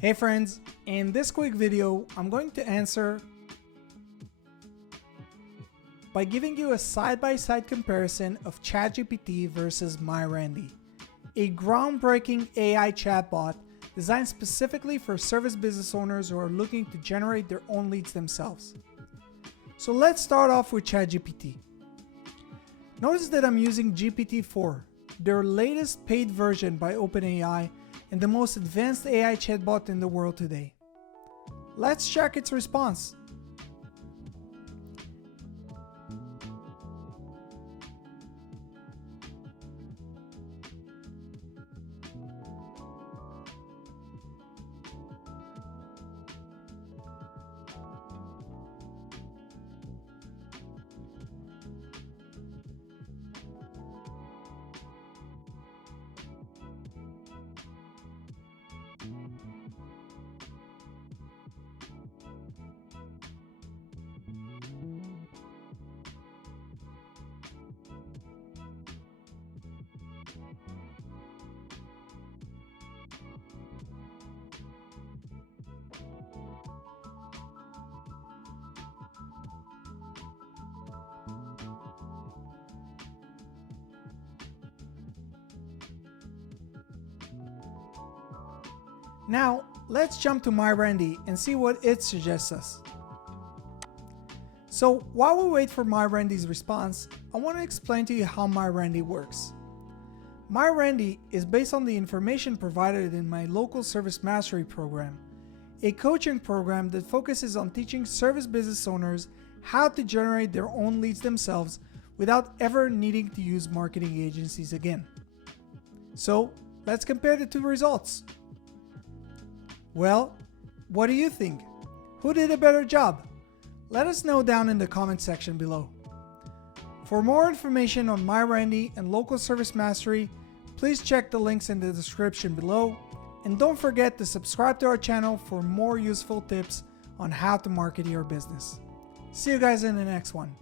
Hey friends, in this quick video, I'm going to answer by giving you a side-by-side comparison of ChatGPT versus MyRandy, a groundbreaking AI chatbot designed specifically for service business owners who are looking to generate their own leads themselves. So let's start off with ChatGPT. Notice that I'm using GPT-4, their latest paid version by OpenAI and the most advanced AI chatbot in the world today. Let's check its response. Now, let's jump to MyRandy and see what it suggests us. So while we wait for MyRandy's response, I want to explain to you how MyRandy works. MyRandy is based on the information provided in my local service mastery program, a coaching program that focuses on teaching service business owners how to generate their own leads themselves without ever needing to use marketing agencies again. So let's compare the two results. Well, what do you think? Who did a better job? Let us know down in the comment section below. For more information on MyRandy and local service mastery, please check the links in the description below, and don't forget to subscribe to our channel for more useful tips on how to market your business. See you guys in the next one.